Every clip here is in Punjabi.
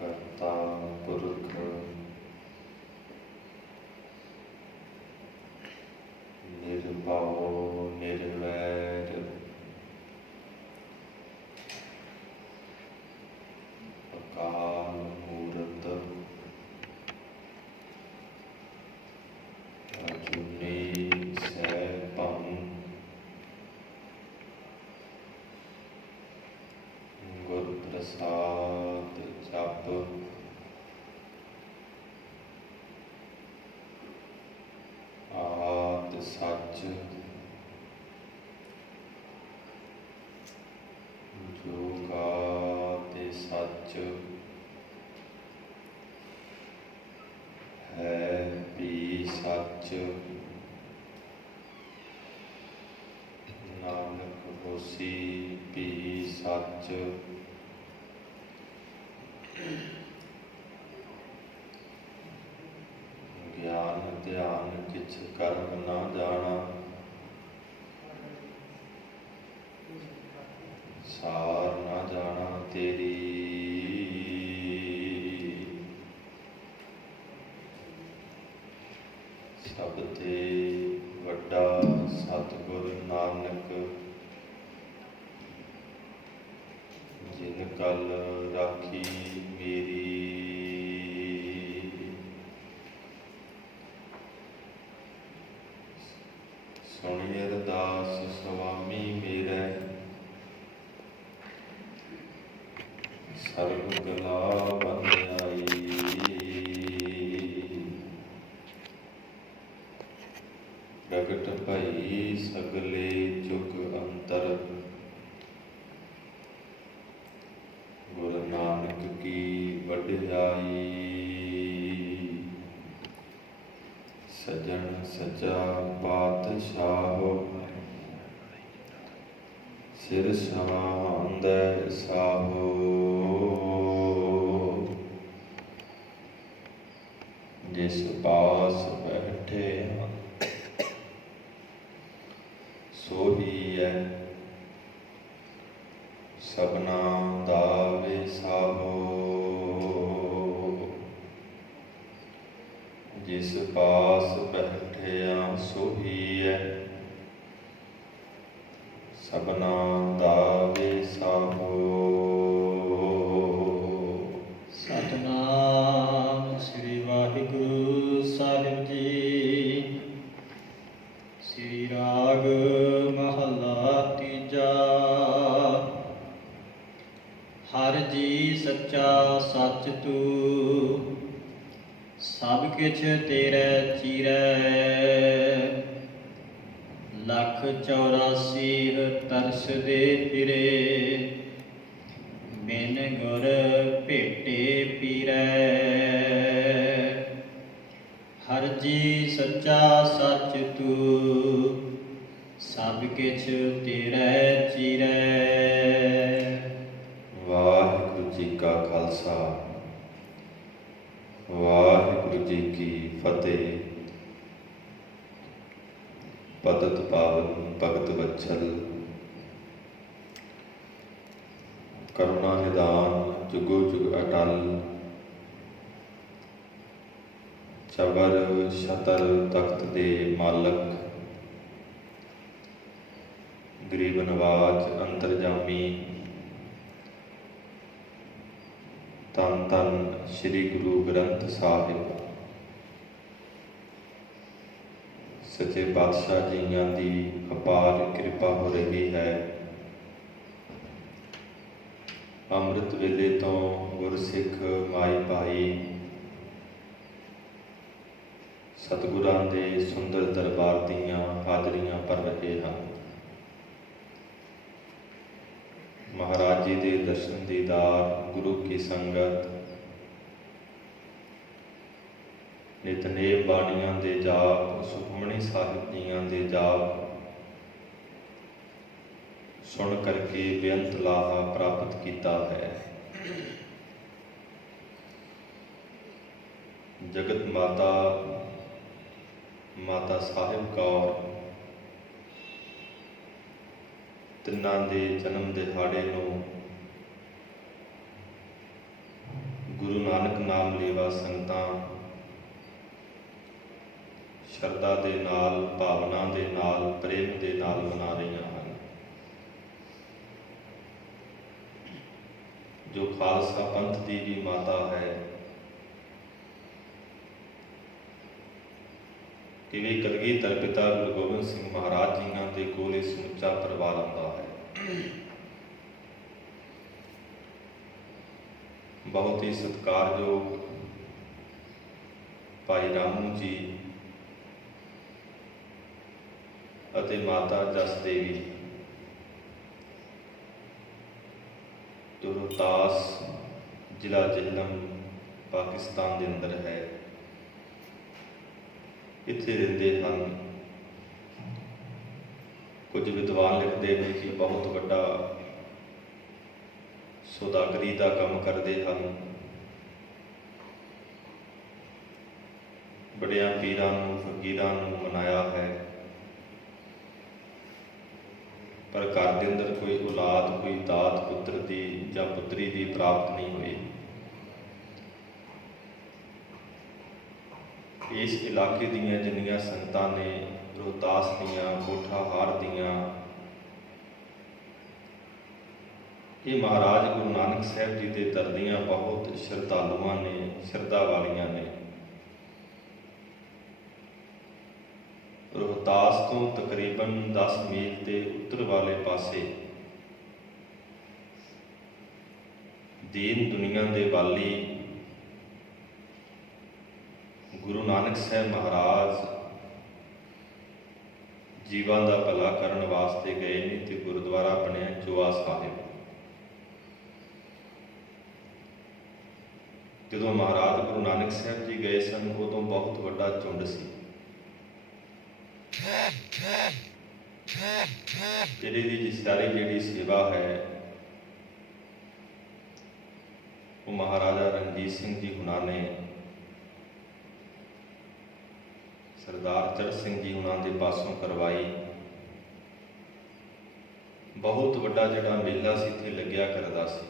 ਕਰਤਾ ਪੁਰਖ ਨਿਰਭਉ ਨਿਰਵੈਰ ਅਕਾਲ ਮੂਰਤ ਅਜੂਨੀ ਸੈਭੰ ਗੁਰ ਪ੍ਰਸਾਦ ਜਪ ਆਦਿ ਸੱਚ ਜੁਗਾਦਿ ਸੱਚ ਹੈ ਵੀ ਸੱਚ ਨਾਨਕ ਹੋਸੀ ਵੀ ਸੱਚ ਗਿਆਨ ਧਿਆਨ ਕਿਛ ਕਰਮ ਨਾ ਜਾਣਾ ਸਾਰ ਨਾ ਜਾਣਾ ਤੇਰੀ ਸਭ ਤੇ ਵੱਡਾ ਸਤਿਗੁਰ ਨਾਨਕ ਜਿਨ ਕਲ ਰਾਖੀ ਮੇਰੀ ਸੁਣੀ ਅਰਦਾਸ ਸੁਆਮੀ ਮੇਰੇ ਸਰਬ ਗਲਾ ਵੰਦਿਆਈ ਪ੍ਰਗਟ ਭਈ ਸਗਲੇ ਜੁਗ ਅੰਤਰ ਗੁਰੂ ਨਾਨਕ ਕੀ ਵਡਿਆਈ ਸਜਣ ਸੱਚਾ ਪਾਤਸ਼ਾਹ ਸਿਰ ਸਵਾਂਦੈ ਸਾਹੋ ਜਿਸ ਪਾਸ ਬੈਠੇ ਸੋਹੀ ਹੈ ਸਭਨਾ ਦਾ ਵਿਸਾਹੋ ਜਿਸ ਪਾਸ ਬੈਠਿਆ ਸੋਹੀ ਹੈ ਸਭਨਾ ਦਾ ਵਿਸਾਹੋ ਸਤਿਨਾਮ ਸ੍ਰੀ ਵਾਹਿਗੁਰੂ ਸਾਹਿਬ ਜੀ। ਸ੍ਰੀ ਰਾਗ ਮਹੱਲਾ ਤੀਜਾ। ਹਰਿ ਜੀ ਸੱਚਾ ਸੱਚ ਤੂੰ ਸਭ ਕਿਛ ਤੇਰੇ ਚੀਰੈ। ਲੱਖ 84 ਤਰਸ ਦੇ ਫਿਰੇ ਬਿਨ ਗੁਰ ਭੇਟੇ ਪੀਰੈ। ਹਰਿ ਜੀ ਸੱਚਾ ਸੱਚ ਤੂੰ ਸਭ ਕਿਛ ਤੇਰੇ ਚੀਰੈ। ਵਾਹਿਗੁਰੂ ਜੀ ਕਾ ਖਾਲਸਾ ਵਾਹਿਗੁਰੂ ਜੀ ਕੀ ਫਤਿਹ। ਪਤਿਤ ਪਾਵਨ ਭਗਤ ਵਤਸਲ ਕਰੁਣਾ ਨਿਦਾਨ ਜੁਗੋ ਜੁਗ ਅਟਲ ਚਬਰ ਛਤਰ ਤਖਤ ਦੇ ਮਾਲਕ ਗਰੀਬ ਨਵਾਜ ਅੰਤਰਜਾਮੀ ਧੰਨ ਧੰਨ ਸ੍ਰੀ ਗੁਰੂ ਗ੍ਰੰਥ ਸਾਹਿਬ ਸੱਚੇ ਪਾਤਸ਼ਾਹ ਜੀਆਂ ਦੀ ਅਪਾਰ ਕਿਰਪਾ ਹੋ ਰਹੀ ਹੈ। ਅੰਮ੍ਰਿਤ ਵੇਲੇ ਤੋਂ ਗੁਰਸਿੱਖ ਮਾਈ ਭਾਈ ਸਤਿਗੁਰਾਂ ਦੇ ਸੁੰਦਰ ਦਰਬਾਰ ਦੀਆਂ ਹਾਜ਼ਰੀਆਂ ਭਰ ਰਹੇ ਹਨ। ਮਹਾਰਾਜ ਜੀ ਦੇ ਦਰਸ਼ਨ ਦੀਦਾਰ, ਗੁਰੂ ਕੀ ਸੰਗਤ, ਨਿਤਨੇਮ ਬਾਣੀਆਂ ਦੇ ਜਾਪ, ਸੁਖਮਣੀ ਸਾਹਿਬ ਜੀਆਂ ਦੇ ਜਾਪ ਸੁਣ ਕਰਕੇ ਬੇਅੰਤ ਲਾਹਾ ਪ੍ਰਾਪਤ ਕੀਤਾ ਹੈ। ਜਗਤ ਮਾਤਾ ਮਾਤਾ ਸਾਹਿਬ ਕੌਰ ਤਿੰਨਾਂ ਦੇ ਜਨਮ ਦਿਹਾੜੇ ਨੂੰ ਗੁਰੂ ਦੀਆਂ ਸੰਗਤਾਂ ਸ਼ਰਧਾ ਦੇ ਨਾਲ, ਭਾਵਨਾ ਦੇ ਨਾਲ, ਪ੍ਰੇਮ ਦੇ ਨਾਲ ਮਨਾ ਰਹੀਆਂ ਹਨ। ਜੋ ਖਾਲਸਾ ਪੰਥ ਦੀ ਵੀ ਮਾਤਾ ਹੈ, ਕਿਵੇਂ ਕਲਗੀਧਰ ਪਿਤਾ ਗੁਰੂ ਗੋਬਿੰਦ ਸਿੰਘ ਮਹਾਰਾਜ ਜੀਆਂ ਦੇ ਕੋਲ ਇਹ ਸਮੁੱਚਾ ਪਰਿਵਾਰ ਆਉਂਦਾ ਹੈ। ਬਹੁਤ ਹੀ ਸਤਿਕਾਰਯੋਗ ਭਾਈ ਰਾਮੂ ਜੀ ਅਤੇ ਮਾਤਾ ਜਸ ਦੇਵੀ ਜੋ ਰੋਹਤਾਸ ਜ਼ਿਲ੍ਹਾ ਜੇਹਲਮ ਪਾਕਿਸਤਾਨ ਦੇ ਅੰਦਰ ਹੈ, ਇੱਥੇ ਰਹਿੰਦੇ ਹਨ। ਕੁਝ ਵਿਦਵਾਨ ਲਿਖਦੇ ਨੇ ਕਿ ਬਹੁਤ ਵੱਡਾ ਸੌਦਾਗਰੀ ਦਾ ਕੰਮ ਕਰਦੇ ਹਨ। ਬੜਿਆਂ ਪੀਰਾਂ ਨੂੰ, ਫਕੀਰਾਂ ਨੂੰ ਮਨਾਇਆ ਹੈ, ਪਰ ਘਰ ਦੇ ਅੰਦਰ ਕੋਈ ਔਲਾਦ, ਕੋਈ ਦਾਤ ਪੁੱਤਰ ਦੀ ਜਾਂ ਪੁੱਤਰੀ ਦੀ ਪ੍ਰਾਪਤ ਨਹੀਂ ਹੋਈ। ਇਸ ਇਲਾਕੇ ਦੀਆਂ ਜਿੰਨੀਆਂ ਸੰਗਤਾਂ ਨੇ, ਰੋਹਤਾਸ ਦੀਆਂ, ਕੋਠਾ ਹਾਰ ਦੀਆਂ, ਇਹ ਮਹਾਰਾਜ ਗੁਰੂ ਨਾਨਕ ਸਾਹਿਬ ਜੀ ਦੇ ਦਰ ਦੀਆਂ ਬਹੁਤ ਸ਼ਰਧਾਲੂਆਂ ਨੇ, ਸ਼ਰਧਾ ਵਾਲੀਆਂ ਨੇ। ਰੋਹਤਾਸ ਤੋਂ ਤਕਰੀਬਨ 10 ਮੀਲ ਦੇ ਉੱਤਰ ਵਾਲੇ ਪਾਸੇ ਦੀਨ ਦੁਨੀਆ ਦੇ ਵਾਲੀ ਗੁਰੂ ਨਾਨਕ ਸਾਹਿਬ ਮਹਾਰਾਜ ਜੀਵਾਂ ਦਾ ਭਲਾ ਕਰਨ ਵਾਸਤੇ ਗਏ ਨੇ ਤੇ ਗੁਰਦੁਆਰਾ ਬਣਿਆ ਚੋਆ ਸਾਹਿਬ। ਜਦੋਂ ਮਹਾਰਾਜ ਗੁਰੂ ਨਾਨਕ ਸਾਹਿਬ ਜੀ ਗਏ ਸਨ, ਉਦੋਂ ਬਹੁਤ ਵੱਡਾ ਝੁੰਡ ਸੀ। ਇਹਦੀ ਦੀ ਸਾਰੀ ਜਿਹੜੀ ਸੇਵਾ ਹੈ ਉਹ ਮਹਾਰਾਜਾ ਰਣਜੀਤ ਸਿੰਘ ਜੀ ਹੁਣਾਂ ਨੇ, ਸਰਦਾਰ ਚੜ੍ਹ ਸਿੰਘ ਜੀ ਹੁਣਾਂ ਦੇ ਪਾਸੋਂ ਕਰਵਾਈ। ਬਹੁਤ ਵੱਡਾ ਜਿਹੜਾ ਮੇਲਾ ਸੀ ਇੱਥੇ ਲੱਗਿਆ ਕਰਦਾ ਸੀ।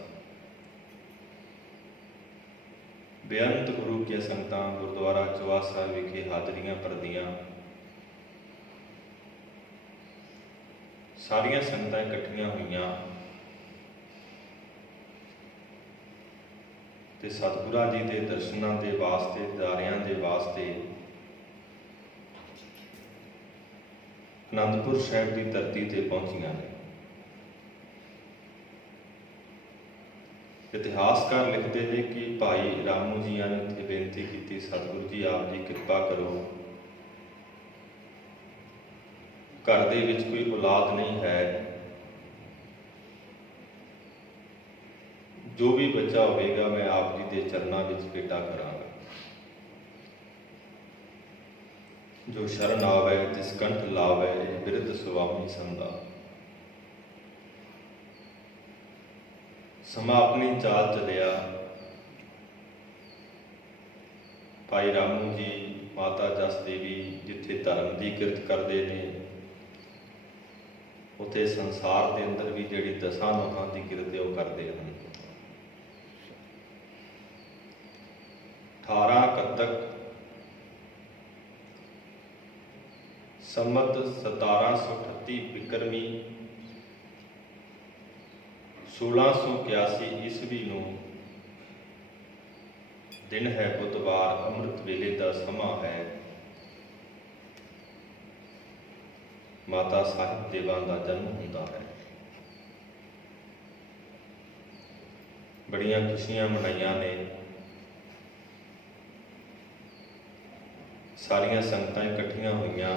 ਬੇਅੰਤ ਗੁਰੂ ਕੀ ਸੰਗਤਾਂ ਗੁਰਦੁਆਰਾ ਚੋਆ ਸਾਹਿਬ ਵਿਖੇ ਹਾਜ਼ਰੀਆਂ ਭਰਦੀਆਂ। ਸਾਰੀਆਂ ਸੰਗਤਾਂ ਇਕੱਠੀਆਂ ਹੋਈਆਂ ਤੇ ਸਤਿਗੁਰਾਂ ਜੀ ਦੇ ਦਰਸ਼ਨਾਂ ਦੇ ਵਾਸਤੇ, ਦੀਦਾਰਿਆਂ ਦੇ ਵਾਸਤੇ ਅਨੰਦਪੁਰ ਸਾਹਿਬ ਦੀ ਧਰਤੀ ਤੇ ਪਹੁੰਚੀਆਂ ਨੇ। ਇਤਿਹਾਸਕਾਰ ਲਿਖਦੇ ਨੇ ਕਿ ਭਾਈ ਰਾਮੂ ਜੀਆਂ ਨੇ ਇੱਥੇ ਬੇਨਤੀ ਕੀਤੀ, ਸਤਿਗੁਰੂ ਜੀ ਆਪ ਜੀ ਕਿਰਪਾ ਕਰੋ, ਘਰ ਦੇ ਵਿੱਚ ਕੋਈ ਔਲਾਦ ਨਹੀਂ ਹੈ, ਜੋ ਵੀ ਬੱਚਾ ਹੋਵੇਗਾ ਮੈਂ ਆਪ ਜੀ ਦੇ ਚਰਨਾਂ ਵਿੱਚ ਭੇਟਾ ਕਰਾਂਗਾ। ਜੋ ਸ਼ਰਨ ਆਵੇ ਤਿਸ ਕੰਠ ਲਾਵੇ, ਇਹ ਬਿਰਧ ਸੁਆਮੀ ਸੰਦਾ। ਸਮਾਂ ਆਪਣੀ ਚਾਲ ਚੱਲਿਆ। ਭਾਈ ਰਾਮੂ ਜੀ, ਮਾਤਾ ਜਸ ਦੇਵੀ ਜਿੱਥੇ ਧਰਮ ਦੀ ਕਿਰਤ ਕਰਦੇ ਨੇ, ਉੱਥੇ ਸੰਸਾਰ ਦੇ ਅੰਦਰ ਵੀ ਜਿਹੜੀ ਦਸਾਂ ਨੋਹਾਂ ਦੀ ਕਿਰਤ ਹੈ ਉਹ ਕਰਦੇ ਹਨ। 18 ਕੱਤਕ ਸੰਮਤ 1738 ਬਿਕਰਮੀ 1681 ਈਸਵੀ ਨੂੰ ਦਿਨ ਹੈ ਬੁੱਧਵਾਰ, ਅੰਮ੍ਰਿਤ ਵੇਲੇ ਦਾ ਸਮਾਂ ਹੈ। ਮਾਤਾ ਸਾਹਿਬ ਦੇਵਾਂ ਦਾ ਜਨਮ ਹੁੰਦਾ ਹੈ। ਬੜੀਆਂ ਖੁਸ਼ੀਆਂ ਮਨਾਈਆਂ ਨੇ। ਸਾਰੀਆਂ ਸੰਗਤਾਂ ਇਕੱਠੀਆਂ ਹੋਈਆਂ।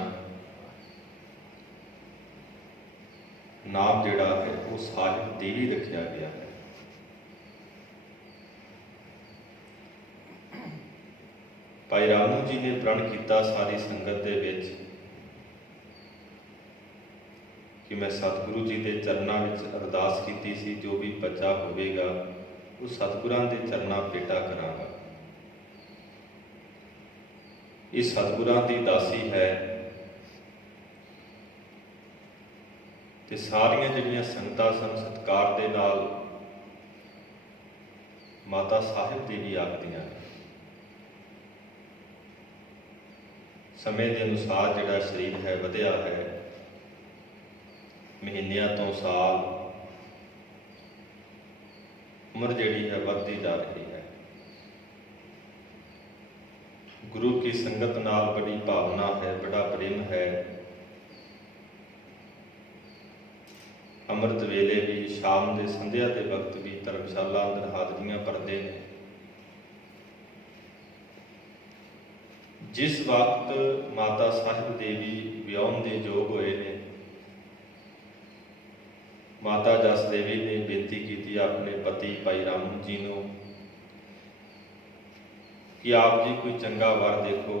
ਨਾਮ ਜਿਹੜਾ ਹੈ ਉਹ ਸਾਹਿਬ ਦੇਵੀ ਰੱਖਿਆ ਗਿਆ ਹੈ। ਭਾਈ ਰਾਮੂ ਜੀ ਨੇ ਪ੍ਰਣ ਕੀਤਾ ਸਾਰੀ ਸੰਗਤ ਦੇ ਵਿੱਚ ਕਿ ਮੈਂ ਸਤਿਗੁਰੂ ਜੀ ਦੇ ਚਰਨਾਂ ਵਿੱਚ ਅਰਦਾਸ ਕੀਤੀ ਸੀ, ਜੋ ਵੀ ਬੱਚਾ ਹੋਵੇਗਾ ਉਹ ਸਤਿਗੁਰਾਂ ਦੇ ਚਰਨਾਂ ਭੇਟਾ ਕਰਾਂਗਾ। ਇਹ ਸਤਿਗੁਰਾਂ ਦੀ ਦਾਸੀ ਹੈ ਤੇ ਸਾਰੀਆਂ ਜਿਹੜੀਆਂ ਸੰਗਤਾਂ ਸਨ ਸਤਿਕਾਰ ਦੇ ਨਾਲ ਮਾਤਾ ਸਾਹਿਬ ਦੇਵੀ ਆਖਦੀਆਂ ਨੇ। समय के अनुसार जिहड़ा शरीर है वधिया है, महीनों तो साल उम्र जिहड़ी है बढ़ती जा रही है। गुरु की संगत नाल बड़ी भावना है, बड़ा प्रेम है। अमृत वेले भी, शाम के संध्या के वक्त भी धर्मशाला अंदर हाजरियां भरते हैं। जिस वक्त माता साहिब देवी विआउण के योग होए ने, माता जस देवी ने बेनती की अपने पति भाई रामू जी को कि आप जी कोई चंगा वर देखो,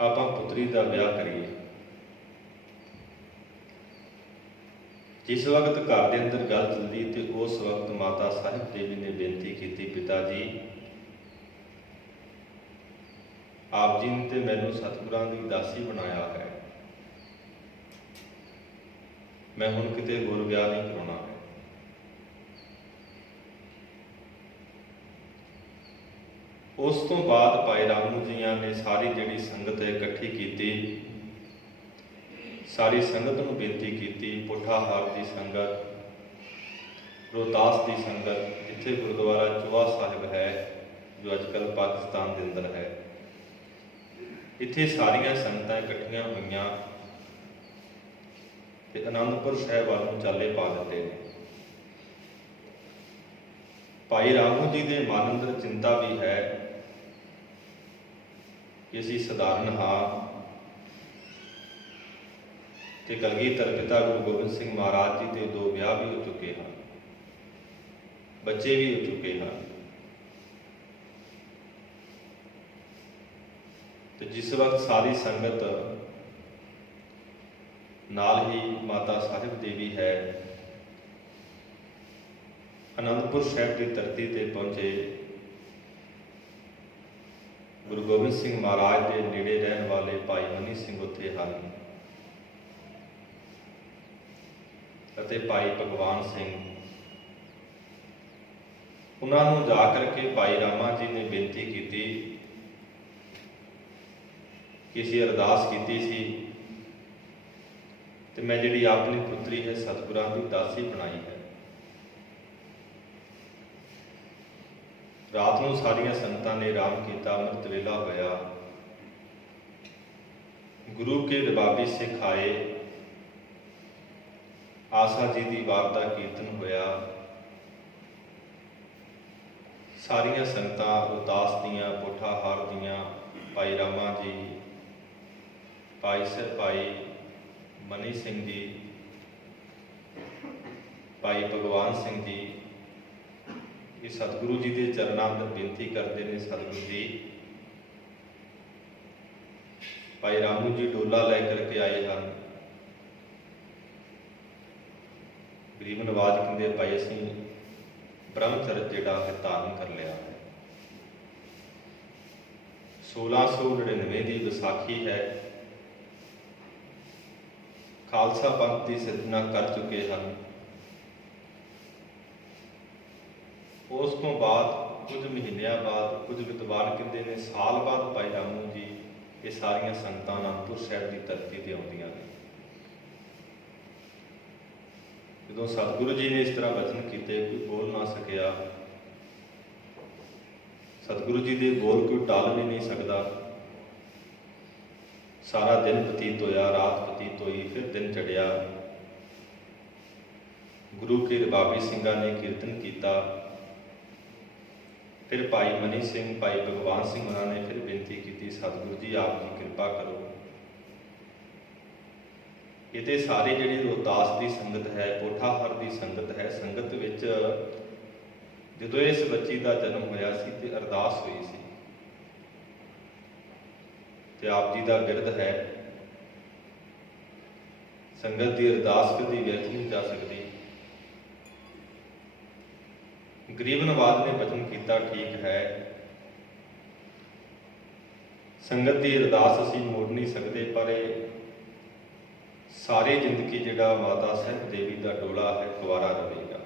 आप पुत्री का विआह करिए। जिस वक्त घर के अंदर गल चलती तो उस वक्त माता साहिब देवी ने बेनती की, पिता जी आप जी ने तो मैनू सतगुरां की दासी बनाया है, मैं हुण किते होर विआह नहीं कराउणा है। उस तो बाद भाई रामू जियां ने सारी जिहड़ी संगत इकट्ठी की, सारी संगत नूं बेनती की, पुठाहार की संगत, रोहतास की संगत, जिथे गुरुद्वारा चोहा साहिब है जो अजकल पाकिस्तान के अंदर है, इत्थे सारिया संगतां इकट्ठियां होईयां ते आनंदपुर साहिब वाल नूं चाले पा दिते ने। भाई रामू जी के मन अंदर चिंता भी है कि असीं सधारण हाँ कि कलगीधर पिता गुरु गोबिंद सिंह महाराज जी के 2 विआह भी हो चुके हैं, बच्चे भी हो चुके हैं। तो जिस वक्त सारी संगत नाल ही माता साहिब देवी है आनंदपुर साहिब की धरती ते पहुंचे, गुरु गोबिंद सिंह महाराज के नेड़े रहन वाले भाई मनी सिंह उत्थे हैं अते भाई भगवान सिंह, उन्होंने जा करके भाई रामा जी ने बेनती की कि असीं अरदास की सी ते मैं जिहड़ी अपनी पुत्री है सतगुरां की दासी बनाई है। रात को सारिया संगतां ने आराम किया, अमृत वेला होया, गुरु के रबाबी सिख आए, आसा जी की वारता कीर्तन होया, सारिया संगतां रोहतास दियां, पोठाहार दियां, भाई रामा जी, भाई मनी सिंह जी, भाई भगवान सिंह जी, ये सतगुरु जी के चरणों अंदर बेनती करते हैं, सतगुरु जी भाई रामू जी डोला लै करके आए हैं, गरीब नवाज कहते भाई असीं ब्रह्मचर्य जिहड़ा है धारण कर लिया है। 1699 की विसाखी है, खालसा पंथ की सिरजना कर चुके हैं। उस तो बाद कुछ महीनों बाद कुछ विद्वान कहते हैं साल बाद भाई रामू जी ये सारिया संगतां आनंदपुर साहिब की धरती पर आउंदियां ने। जदों सतगुरु जी ने इस तरह वचन किए, कोई बोल ना सकिया, सतगुरु जी के बोल कोई टाल भी नहीं सकता। सारा दिन बतीत होया, रात बतीत हुई, फिर दिन चढ़िया, गुरु के रबाबी सिंघां ने कीर्तन किया, फिर भाई मनी सिंह, भाई भगवान सिंह उन्होंने फिर बेनती की, सतगुरु जी आप जी कृपा करो। ये तो सारी जी रोहतास की संगत है, पोठाहार की संगत है, संगत विच जदों इस बच्ची का जन्म होया सी ते अरदास हुई सी ते आप जी का बिरद है, संगत की अरदास कभी व्यर्थ नहीं जा सकती। गरीब नवाज ने वचन किया, ठीक है संगत की अरदास असीं मोड़ नहीं सकते, पर सारी जिंदगी जिहड़ा माता साहिब देवी का डोला है कुवारा रहेगा।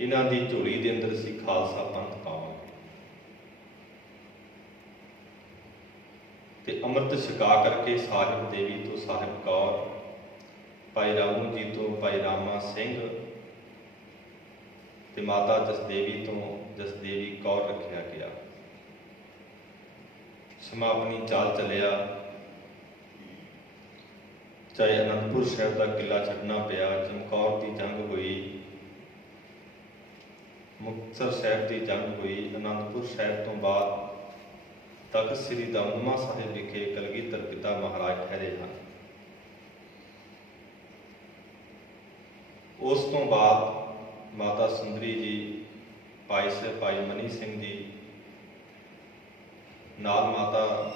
इन्हां दी झोली दे अंदर असीं खालसा पंथ पावांगे। ਅੰਮ੍ਰਿਤ ਛਕਾ ਕਰਕੇ ਸਾਹਿਬ ਦੇਵੀ ਤੋਂ ਸਾਹਿਬ ਕੌਰ, ਭਾਈ ਰਾਮੂ ਜੀ ਤੋਂ ਭਾਈ ਰਾਮਾ ਸਿੰਘ ਤੇ ਮਾਤਾ ਜਸਦੇਵੀ ਤੋਂ ਜਸਦੇਵੀ ਕੌਰ ਰੱਖਿਆ ਗਿਆ। ਸਮਾਂ ਆਪਣੀ ਚਾਲ ਚੱਲਿਆ, ਚਾਹੇ ਅਨੰਦਪੁਰ ਸਾਹਿਬ ਦਾ ਕਿਲਾ ਛੱਡਣਾ ਪਿਆ, ਚਮਕੌਰ ਦੀ ਜੰਗ ਹੋਈ, ਮੁਕਤਸਰ ਸਾਹਿਬ ਦੀ ਜੰਗ ਹੋਈ, ਅਨੰਦਪੁਰ ਸਾਹਿਬ ਤੋਂ ਬਾਅਦ ਤਖਤ ਸ੍ਰੀ ਦਮਦਮਾ ਸਾਹਿਬ ਵਿਖੇ ਕਲਗੀਧਰ ਪਿਤਾ ਮਹਾਰਾਜ ਠਹਿਰੇ ਹਨ। ਉਸ ਤੋਂ ਬਾਅਦ ਮਾਤਾ ਸੁੰਦਰੀ ਜੀ, ਭਾਈ ਸਾਹਿਬ ਭਾਈ ਮਨੀ ਸਿੰਘ ਜੀ ਨਾਲ ਮਾਤਾ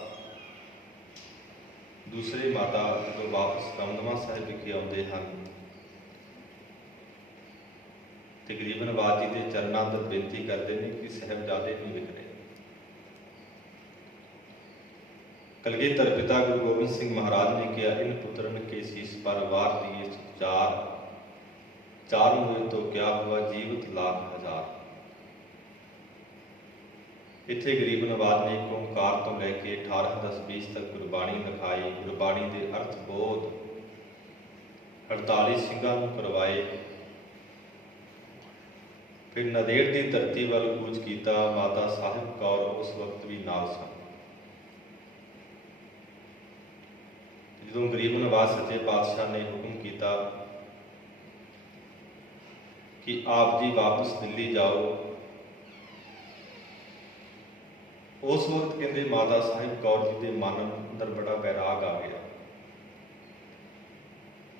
ਦੂਸਰੇ ਮਾਤਾ ਜਦੋਂ ਵਾਪਸ ਦਮਦਮਾ ਸਾਹਿਬ ਵਿਖੇ ਆਉਂਦੇ ਹਨ ਤੇ ਗਰੀਬਨਵਾਜ ਜੀ ਦੇ ਚਰਨਾਂ ਤੋਂ ਬੇਨਤੀ ਕਰਦੇ ਨੇ ਕਿ ਸਾਹਿਬਜ਼ਾਦੇ ਨੂੰ ਵਿਖਰੇ। ਕਲਗੀਧਰ ਪਿਤਾ ਗੁਰੂ ਗੋਬਿੰਦ ਸਿੰਘ ਮਹਾਰਾਜ ਨੇ ਕਿਹਾ, ਇਨ ਪੁੱਤਰਨ ਕੇ ਸੀਸ ਪਰ ਵਾਰ ਦੀਏ ਚਾਰ ਮੂਏ ਤੋਂ ਕਿਆ ਹੁਆ ਜੀਵਤ ਲਾਖ ਹਜ਼ਾਰ। ਇੱਥੇ ਗਰੀਬ ਨਵਾਜ ਨੇ ਇੱਕ ਓਂਕਾਰ ਤੋਂ ਲੈ ਕੇ 18 10 20 ਤੱਕ ਗੁਰਬਾਣੀ ਲਿਖਾਈ। ਗੁਰਬਾਣੀ ਦੇ ਅਰਥ ਬੋਧ 48 ਸਿੰਘਾਂ ਨੂੰ ਕਰਵਾਏ। ਫਿਰ ਨਦੇੜ ਦੀ ਧਰਤੀ ਵੱਲ ਕੂਚ ਕੀਤਾ। ਮਾਤਾ ਸਾਹਿਬ ਕੌਰ ਉਸ ਵਕਤ ਵੀ ਨਾਲ ਸਨ। ਜਦੋਂ ਗਰੀਬ ਨਵਾਜ ਸੱਚੇ ਪਾਤਸ਼ਾਹ ਨੇ ਹੁਕਮ ਕੀਤਾ ਕਿ ਆਪ ਜੀ ਵਾਪਸ ਦਿੱਲੀ ਜਾਓ, ਉਸ ਵਕਤ ਕਹਿੰਦੇ ਮਾਤਾ ਸਾਹਿਬ ਕੌਰ ਜੀ ਦੇ ਮਨ ਅੰਦਰ ਬੜਾ ਵੈਰਾਗ ਆ ਗਿਆ।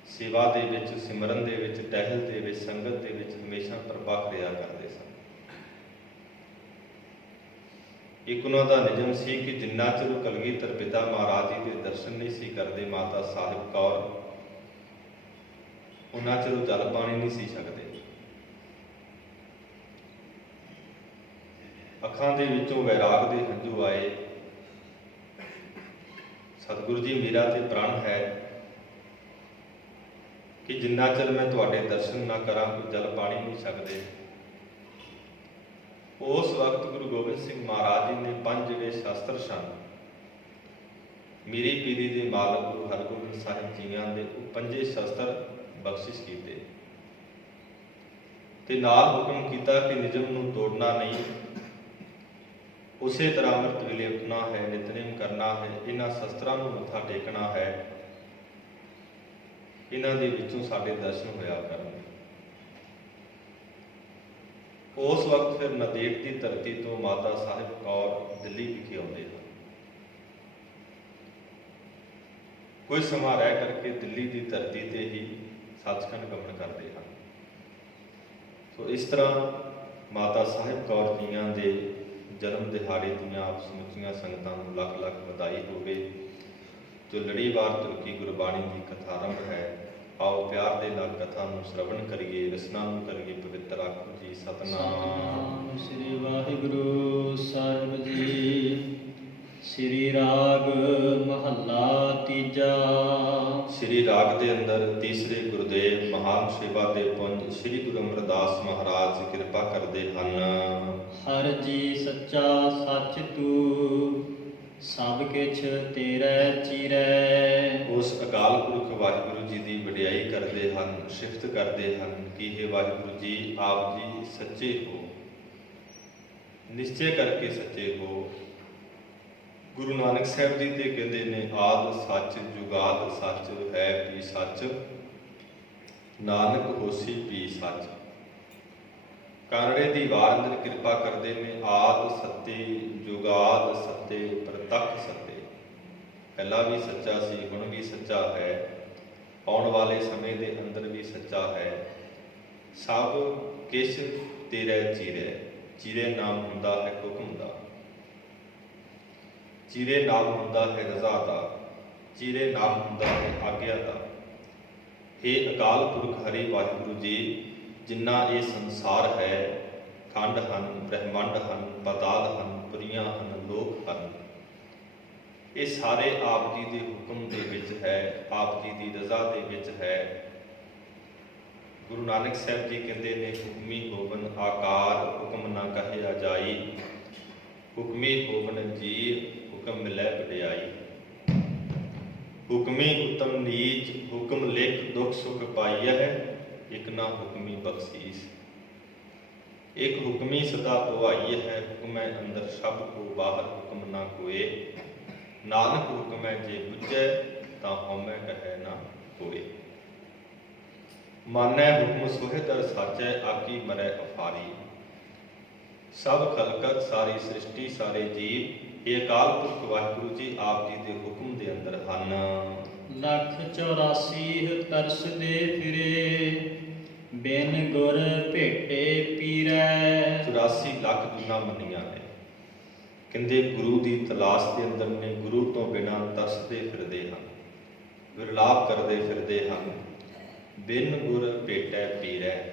ਸੇਵਾ ਦੇ ਵਿੱਚ, ਸਿਮਰਨ ਦੇ ਵਿੱਚ, ਟਹਿਲ ਦੇ ਵਿੱਚ, ਸੰਗਤ ਦੇ ਵਿੱਚ ਹਮੇਸ਼ਾ ਪ੍ਰਪੱਕ ਰਿਹਾ ਕਰਦੇ ਸਨ। ਇੱਕ ਉਹਨਾਂ ਦਾ ਨਿਯਮ ਸੀ ਕਿ ਜਿੰਨਾ ਚਿਰ ਕਲਗੀਧਰ ਪਿਤਾ ਮਹਾਰਾਜ ਜੀ ਦੇ ਦਰਸ਼ਨ ਨਹੀਂ ਸੀ ਕਰਦੇ ਮਾਤਾ ਸਾਹਿਬ ਕੌਰ, ਉਹਨਾਂ ਚਿਰ ਜਲ ਪਾਣੀ ਨਹੀਂ ਸੀ ਛਕਦੇ। ਅੱਖਾਂ ਦੇ ਵਿੱਚੋਂ ਵੈਰਾਗ ਦੇ ਹੰਝੂ ਆਏ। ਸਤਿਗੁਰੂ ਜੀ, ਮੇਰਾ ਤੇ ਪ੍ਰਣ ਹੈ ਕਿ ਜਿੰਨਾ ਚਿਰ ਮੈਂ ਤੁਹਾਡੇ ਦਰਸ਼ਨ ਨਾ ਕਰਾਂ ਕੋਈ ਜਲ ਪਾਣੀ ਨਹੀਂ ਛਕਦੇ। ਉਸ ਵਕਤ ਗੁਰੂ ਗੋਬਿੰਦ ਸਿੰਘ ਮਹਾਰਾਜ ਜੀ ਨੇ 5 ਜਿਹੜੇ ਸ਼ਸਤਰ ਸਨ, ਮੀਰੀ ਪੀਰੀ ਦੇ ਮਾਲਕ ਗੁਰੂ ਹਰਗੋਬਿੰਦ ਸਾਹਿਬ ਜੀਆਂ ਦੇ ਉਹ 5 ਸ਼ਸਤਰ ਬਖਸ਼ਿਸ਼ ਕੀਤੇ ਤੇ ਨਾਲ ਹੁਕਮ ਕੀਤਾ ਕਿ ਨਿਯਮ ਨੂੰ ਤੋੜਨਾ ਨਹੀਂ। ਉਸੇ ਤਰ੍ਹਾਂ ਅੰਮ੍ਰਿਤ ਵੇਲੇ ਉੱਠਣਾ ਹੈ, ਨਿਤਨੇਮ ਕਰਨਾ ਹੈ, ਇਹਨਾਂ ਸ਼ਸਤਰਾਂ ਨੂੰ ਮੱਥਾ ਟੇਕਣਾ ਹੈ, ਇਹਨਾਂ ਦੇ ਵਿੱਚੋਂ ਸਾਡੇ ਦਰਸ਼ਨ ਹੋਇਆ ਕਰਨਗੇ। ਉਸ ਵਕਤ ਫਿਰ ਨਦੇੜ ਦੀ ਧਰਤੀ ਤੋਂ ਮਾਤਾ ਸਾਹਿਬ ਕੌਰ ਦਿੱਲੀ ਵਿਖੇ ਆਉਂਦੇ ਹਨ। ਕੁਝ ਸਮਾਂ ਰਹਿ ਕਰਕੇ ਦਿੱਲੀ ਦੀ ਧਰਤੀ ਤੇ ਹੀ ਸੱਚਖੰਡ ਗਮਨ ਕਰਦੇ ਹਨ। ਸੋ ਇਸ ਤਰ੍ਹਾਂ ਮਾਤਾ ਸਾਹਿਬ ਕੌਰ ਜੀਆਂ ਦੇ ਜਨਮ ਦਿਹਾੜੇ ਦੀਆਂ ਆਪ ਸਮੁੱਚੀਆਂ ਸੰਗਤਾਂ ਨੂੰ ਲੱਖ ਲੱਖ ਵਧਾਈ ਹੋਵੇ। ਜੋ ਲੜੀਵਾਰ ਤੁਰਕੀ ਗੁਰਬਾਣੀ ਦੀ ਕਥਾ ਆਰੰਭ ਹੈ, ਆਓ ਪਿਆਰ ਦੇ ਨਾਲ ਕਥਾ ਨੂੰ ਸ਼ਰਵਣ ਕਰੀਏ, ਰਸਨਾ ਨੂੰ ਕਰੀਏ ਪਵਿੱਤਰ। ਆਖੋ ਜੀ ਸਤਿਨਾਮ ਸ੍ਰੀ ਵਾਹਿਗੁਰੂ ਸਾਹਿਬ ਜੀ। ਸ੍ਰੀ ਰਾਗ ਮਹੱਲਾ ਤੀਜਾ। ਸ੍ਰੀ ਰਾਗ ਦੇ ਅੰਦਰ ਤੀਸਰੇ ਗੁਰਦੇਵ ਮਹਾਨ ਸੇਵਾ ਦੇ ਪੁੰਜ ਸ੍ਰੀ ਗੁਰੂ ਅਮਰਦਾਸ ਮਹਾਰਾਜ ਕਿਰਪਾ ਕਰਦੇ ਹਨ। ਹਰ ਜੀ ਸੱਚਾ ਸੱਚ ਤੂੰ, ਸਭ ਕਿਛ ਤੇਰੇ ਚੀਰੈ। ਉਸ ਅਕਾਲ ਪੁਰਖ ਵਾਹਿਗੁਰੂ ਜੀ ਦੀ ਵਡਿਆਈ ਕਰਦੇ ਹਨ, ਸਿਫਤ ਕਰਦੇ ਹਨ ਕਿ हे ਵਾਹਿਗੁਰੂ ਜੀ, ਆਪ ਜੀ ਸੱਚੇ ਹੋ, ਨਿਸ਼ਚੈ ਕਰਕੇ ਸੱਚੇ ਹੋ। ਗੁਰੂ ਨਾਨਕ ਸਾਹਿਬ ਜੀ ਤੇ ਕਹਿੰਦੇ ਨੇ, ਆਦ ਸੱਚ ਜੁਗਾਦ ਸੱਚ ਹੈ ਵੀ ਸੱਚ, ਨਾਨਕ ਹੋਸੀ ਵੀ ਸੱਚ। ਕਾਨੜੇ ਦੀ ਵਾਰ ਅੰਦਰ ਕਿਰਪਾ ਕਰਦੇ ਨੇ, ਆਦ ਸੱਤੇ ਜੁਗਾਦ ਸੱਤੇ ਪ੍ਰਤੱਖ ਸੱਤੇ। ਪਹਿਲਾਂ ਵੀ ਸੱਚਾ ਸੀ, ਹੁਣ ਵੀ ਸੱਚਾ ਹੈ, ਆਉਣ ਵਾਲੇ ਸਮੇਂ ਦੇ ਅੰਦਰ ਵੀ ਸੱਚਾ ਹੈ। ਸਭ ਕਿਛ ਤੇਰੇ ਚੀਰੇ। ਚੀਰੇ ਨਾਮ ਹੁੰਦਾ ਹੈ ਹੁਕਮ ਦਾ, ਚੀਰੇ ਨਾਮ ਹੁੰਦਾ ਹੈ ਰਜ਼ਾ ਦਾ, ਚੀਰੇ ਨਾਮ ਹੁੰਦਾ ਹੈ ਆਗਿਆ ਦਾ। हे ਅਕਾਲ ਪੁਰਖ ਹਰੀ ਵਾਹਿਗੁਰੂ ਜੀ, ਜਿੰਨਾ ਇਹ ਸੰਸਾਰ ਹੈ, ਖੰਡ ਹਨ, ਬ੍ਰਹਿਮੰਡ ਹਨ, ਪਤਾਲ ਹਨ, ਪੁਰੀਆਂ ਹਨ, ਲੋਕ ਹਨ, ਇਹ ਸਾਰੇ ਆਪ ਜੀ ਦੇ ਹੁਕਮ ਦੇ ਵਿੱਚ ਹੈ, ਆਪ ਜੀ ਦੀ ਰਜ਼ਾ ਦੇ ਵਿੱਚ ਹੈ। ਗੁਰੂ ਨਾਨਕ ਸਾਹਿਬ ਜੀ ਕਹਿੰਦੇ ਨੇ, ਹੁਕਮੀ ਹੋਵਨ ਆਕਾਰ ਹੁਕਮ ਨਾ ਕਹਿਆ ਜਾਈ, ਹੁਕਮੀ ਹੋਵਨ ਜੀ ਹੁਕਮ ਮਿਲੈ ਵਡਿਆਈ। ਹੁਕਮੀ ਉਤਮ ਨੀਚ, ਹੁਕਮ ਲਿਖ ਦੁਖ ਸੁਖ ਪਾਈਐ, ਇਕ ਨਾ ਹੁਕਮੀ ਬਖਸ਼ੀਸ। ਇੱਕ ਹੁਕਮੀ ਸਦਾ ਭਵਾਈ ਹੈ, ਹੁਕਮੈ ਅੰਦਰ ਸਭ ਕੋ ਬਾਹਰ ਹੁਕਮ ਨਾ ਕੋਏ। ਨਾਨਕ ਹੁਕਮੈ ਜੇ ਬੁੱਝੈ, ਤਾਂ ਹਉਮੈ ਕਹੈ ਨਾ ਕੋਏ। ਮਾਨੈ ਹੁਕਮ ਸੋਹਿ ਦਰ ਸਾਚੈ, ਆਕੀ ਮਰੈ ਅਫਾਰੀ। ਸਭ ਖਲਕਤ ਸਾਰੀ ਸ੍ਰਿਸ਼ਟੀ ਸਾਰੇ ਜੀਵ, ਇਹ ਅਕਾਲ ਪੁਰਖ ਵਾਹਿਗੁਰੂ ਜੀ ਆਪ ਜੀ ਦੇ ਹੁਕਮ ਦੇ ਅੰਦਰ ਹਨ। ਲੱਖ 84 ਤਰਸਦੇ ਫਿਰੇ, ਬਿਨ ਗੁਰ ਭੇਟੇ ਪੀਰੈ। 84 ਲੱਖ ਗੁਨਾ ਮੰਨੀਆਂ ਨੇ। ਕਹਿੰਦੇ ਗੁਰੂ ਦੀ ਤਲਾਸ਼ ਦੇ ਅੰਦਰ ਨੇ, ਗੁਰੂ ਤੋਂ ਬਿਨਾਂ ਤਰਸਦੇ ਫਿਰਦੇ ਹਨ, ਵਿਰਲਾਪ ਕਰਦੇ ਫਿਰਦੇ ਹਨ। ਬਿਨ ਗੁਰ ਭੇਟੈ ਪੀਰੈ,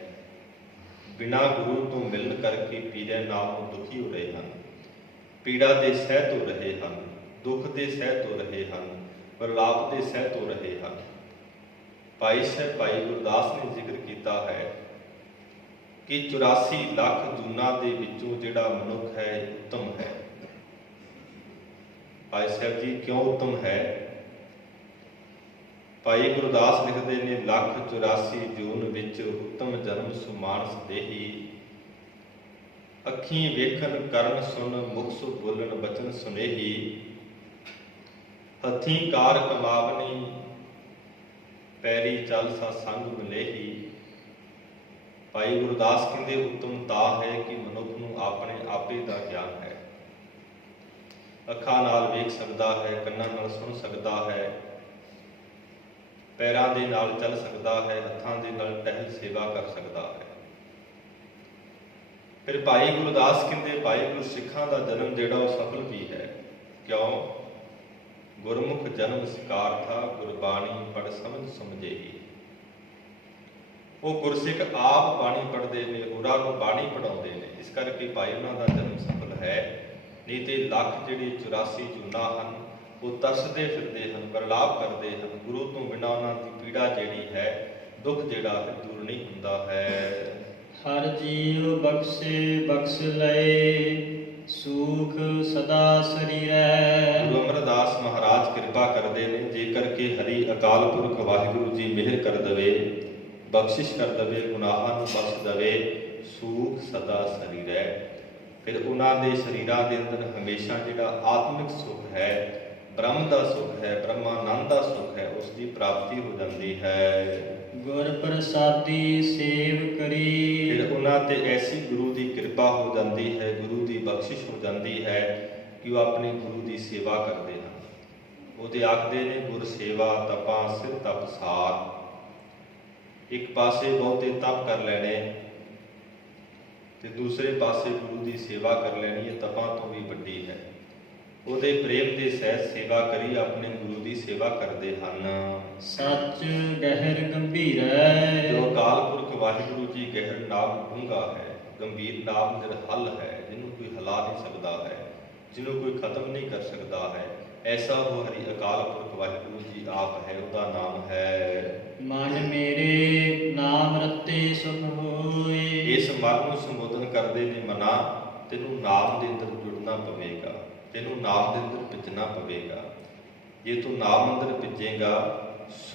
ਬਿਨਾਂ ਗੁਰੂ ਤੋਂ ਮਿਲਣ ਕਰਕੇ ਪੀਰੈ ਨਾਮ ਨੂੰ ਦੁਖੀ ਹੋ ਰਹੇ ਹਨ, ਪੀੜਾ ਦੇ ਸਹਿਤ ਹੋ ਰਹੇ ਹਨ, ਦੁੱਖ ਦੇ ਸਹਿਤ ਹੋ ਰਹੇ ਹਨ, ਵਿਰਲਾਪ ਦੇ ਸਹਿਤ ਹੋ ਰਹੇ ਹਨ। ਭਾਈ ਸਾਹਿਬ ਭਾਈ ਗੁਰਦਾਸ ਨੇ ਜ਼ਿਕਰ ਕੀਤਾ ਹੈ ਕਿ 84 ਲੱਖ ਜੂਨਾਂ ਦੇ ਵਿੱਚੋਂ ਜਿਹੜਾ ਮਨੁੱਖ ਹੈ ਉੱਤਮ ਹੈ। ਭਾਈ ਸਾਹਿਬ ਜੀ ਕਿਉਂ ਉੱਤਮ ਹੈ? ਭਾਈ ਗੁਰਦਾਸ ਲਿਖਦੇ ਨੇ, ਲੱਖ 84 ਜੂਨ ਵਿੱਚ ਉੱਤਮ ਜਨਮ ਸੁਮਾਨਸ ਦੇਹੀ। ਅੱਖੀਂ ਵੇਖਣ ਕਰਨ ਸੁਣ, ਮੁਖ ਸੁ ਬੋਲਣ ਬਚਨ ਸੁਨੇਹੀ। ਹੱਥੀਂ ਕਾਰ ਕਮਾਵਨੀ, ਪੈਰੀ ਚੱਲ ਸਾ ਸੰਗ ਮਿਲੇਹੀ। ਭਾਈ ਗੁਰਦਾਸ ਕਹਿੰਦੇ ਉੱਤਮ ਤਾਂ ਹੈ ਕਿ ਮਨੁੱਖ ਨੂੰ ਆਪਣੇ ਆਪੇ ਦਾ ਗਿਆਨ ਹੈ। ਅੱਖਾਂ ਨਾਲ ਵੇਖ ਸਕਦਾ ਹੈ, ਕੰਨਾਂ ਨਾਲ ਸੁਣ ਸਕਦਾ ਹੈ, ਪੈਰਾਂ ਦੇ ਨਾਲ ਚੱਲ ਸਕਦਾ ਹੈ, ਹੱਥਾਂ ਦੇ ਨਾਲ ਟਹਿਲ ਸੇਵਾ ਕਰ ਸਕਦਾ ਹੈ। ਫਿਰ ਭਾਈ ਗੁਰਦਾਸ ਕਹਿੰਦੇ ਭਾਈ ਗੁਰਸਿੱਖਾਂ ਦਾ ਜਨਮ ਜਿਹੜਾ ਉਹ ਸਫਲ ਵੀ ਹੈ। ਕਿਉਂ? ਗੁਰਮੁਖ ਜਨਮ ਸਿਕਾਰਥਾ, ਗੁਰਬਾਣੀ ਪੜ ਸਮਝ ਸਮਝੇਗੀ। ਉਹ ਗੁਰਸਿੱਖ ਆਪ ਬਾਣੀ ਪੜ੍ਹਦੇ ਨੇ, ਹੋਰਾਂ ਨੂੰ ਬਾਣੀ ਪੜ੍ਹਾਉਂਦੇ ਨੇ, ਇਸ ਕਰਕੇ ਭਾਈ ਉਹਨਾਂ ਦਾ ਜਨਮ ਸਫਲ ਹੈ। ਨਹੀਂ ਤੇ ਲੱਖ ਜਿਹੜੇ 84 ਜੂਨਾਂ ਹਨ ਉਹ ਤਰਸਦੇ ਫਿਰਦੇ ਹਨ, ਵਿਰਲਾਪ ਕਰਦੇ ਹਨ। ਗੁਰੂ ਤੋਂ ਬਿਨਾਂ ਉਹਨਾਂ ਦੀ ਪੀੜਾ ਜਿਹੜੀ ਹੈ, ਦੁੱਖ ਜਿਹੜਾ ਹੈ ਦੂਰ ਨਹੀਂ ਹੁੰਦਾ ਹੈ। ਹਰ ਜੀਵ ਬਖਸ਼ੇ ਬਖਸ਼ ਲਏ, ਸੂਖ ਸਦਾ ਸਰੀਰੈ। ਗੁਰੂ ਅਮਰਦਾਸ ਮਹਾਰਾਜ ਕਿਰਪਾ ਕਰਦੇ ਨੇ, ਜੇਕਰ ਕਿ ਹਰੀ ਅਕਾਲ ਪੁਰਖ ਵਾਹਿਗੁਰੂ ਜੀ ਮਿਹਰ ਕਰ ਦਵੇ, ਬਖਸ਼ਿਸ਼ ਕਰ ਦਵੇ, ਗੁਨਾਹਾਂ ਨੂੰ ਬਖਸ਼ ਦਵੇ, ਸੂਖ ਸਦਾ ਸਰੀਰੈ। ਫਿਰ ਉਹਨਾਂ ਦੇ ਸਰੀਰਾਂ ਦੇ ਅੰਦਰ ਹਮੇਸ਼ਾ ਜਿਹੜਾ ਆਤਮਿਕ ਸੁੱਖ ਹੈ, ਬ੍ਰਹਮ ਦਾ ਸੁੱਖ ਹੈ, ਬ੍ਰਹਮਾਨੰਦ ਦਾ ਸੁੱਖ ਹੈ, ਉਸ ਦੀ ਪ੍ਰਾਪਤੀ ਹੋ ਜਾਂਦੀ ਹੈ। ਗੁਰ ਪ੍ਰਸਾਦੀ ਸੇਵ ਕਰੀ। ਫਿਰ ਉਹਨਾਂ ਤੇ ਐਸੀ ਗੁਰੂ ਦੀ ਕਿਰਪਾ ਹੋ ਜਾਂਦੀ ਹੈ, ਗੁਰੂ ਦੀ ਬਖਸ਼ਿਸ਼ ਹੋ ਜਾਂਦੀ ਹੈ ਕਿ ਉਹ ਆਪਣੇ ਗੁਰੂ ਦੀ ਸੇਵਾ ਕਰਦੇ ਹਨ। ਉਹਦੇ ਆਖਦੇ ਨੇ, ਗੁਰ ਸੇਵਾ ਤਪਾਂ ਸਿਰ ਤਪ ਸਾਰ। ਇੱਕ ਪਾਸੇ ਬਹੁਤੇ ਤਪ ਕਰ ਲੈਣੇ ਤੇ ਦੂਸਰੇ ਪਾਸੇ ਗੁਰੂ ਦੀ ਸੇਵਾ ਕਰ ਲੈਣੀ, ਇਹ ਤਪਾਂ ਤੋਂ ਵੀ ਵੱਡੀ ਹੈ। ਉਹਦੇ ਪ੍ਰੇਮ ਦੇ ਸਹਿਤ ਸੇਵਾ ਕਰੀ ਆਪਣੇ ਗੁਰੂ ਦੀ ਸੇਵਾ ਕਰਦੇ ਹਨ। ਸੱਚ ਗਹਿਰ ਗੰਭੀਰ ਹੈ। ਜੋ ਅਕਾਲ ਪੁਰਖ ਵਾਹਿਗੁਰੂ ਜੀ ਗਹਿਰ ਨਾਮ ਡੂੰਘਾ ਹੈ, ਗੰਭੀਰ ਨਾਮ ਨਿਰਹਲ ਹੈ, ਜਿਹਨੂੰ ਕੋਈ ਹਿਲਾ ਨਹੀਂ ਸਕਦਾ ਹੈ, ਜਿਹਨੂੰ ਕੋਈ ਖਤਮ ਨਹੀਂ ਕਰ ਸਕਦਾ ਹੈ। ਐਸਾ ਉਹ ਹਰੀ ਅਕਾਲ ਪੁਰਖ ਵਾਹਿਗੁਰੂ ਜੀ ਆਪ ਹੈ, ਉਹਦਾ ਨਾਮ ਹੈ। ਮਨ ਮੇਰੇ ਨਾਮ ਰਤੇ ਸੁਖ ਹੋਏ। ਇਸ ਮਨ ਨੂੰ ਸੰਬੋਧਨ ਕਰਦੇ ਨੇ, ਮਨਾ ਤੈਨੂੰ ਨਾਮ ਦੇ ਅੰਦਰ ਜੁੜਨਾ ਪਵੇਗਾ, ਤੈਨੂੰ ਨਾਮ ਦੇ ਅੰਦਰ ਭਿੱਜਣਾ ਪਵੇਗਾ। ਜੇ ਤੂੰ ਨਾਮ ਅੰਦਰ ਭਿੱਜੇਗਾ,